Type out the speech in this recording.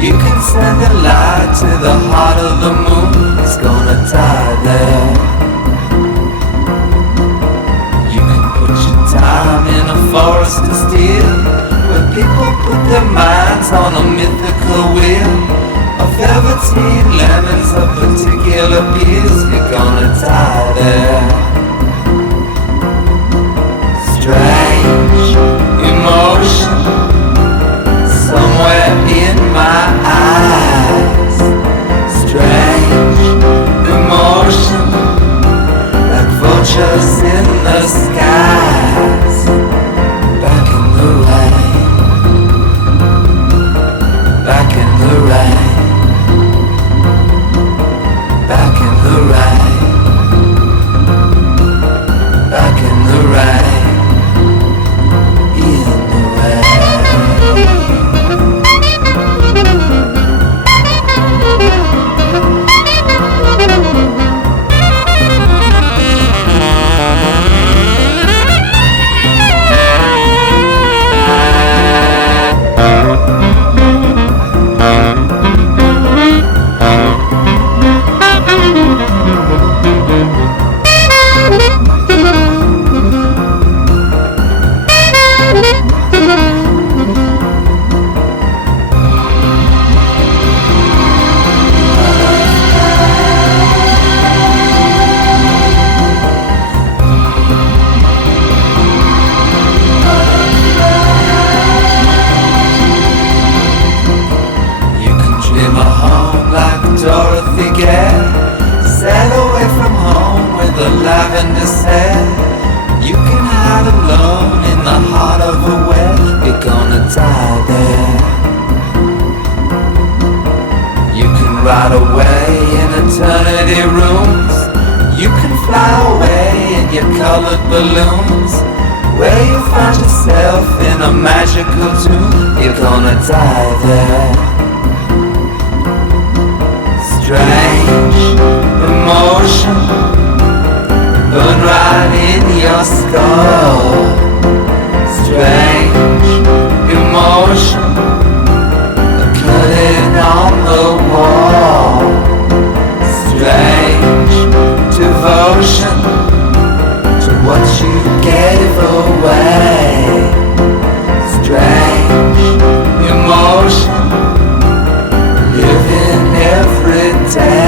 You can send a light to the heart of the moon, it's gonna die there. You can put your time in a forest of steel, where people put their minds on a mythical wheel of velveteen lemons of particular peels. You're gonna die there. Strange emotion somewhere in my eyes. Strange emotion, like vultures in the skies. Back in the rain, back in the rain, back in the rain, back in the rain. Sail away from home with a lavender sail. You can hide alone in the heart of a well. You're gonna die there. You can ride away in eternity rooms. You can fly away in your colored balloons, where you find yourself in a magical tomb. You're gonna die there. Strange emotion, burn right in your skull. Strange emotion, cutting on the wall. Strange devotion to what you gave away. Strange emotion, living every day.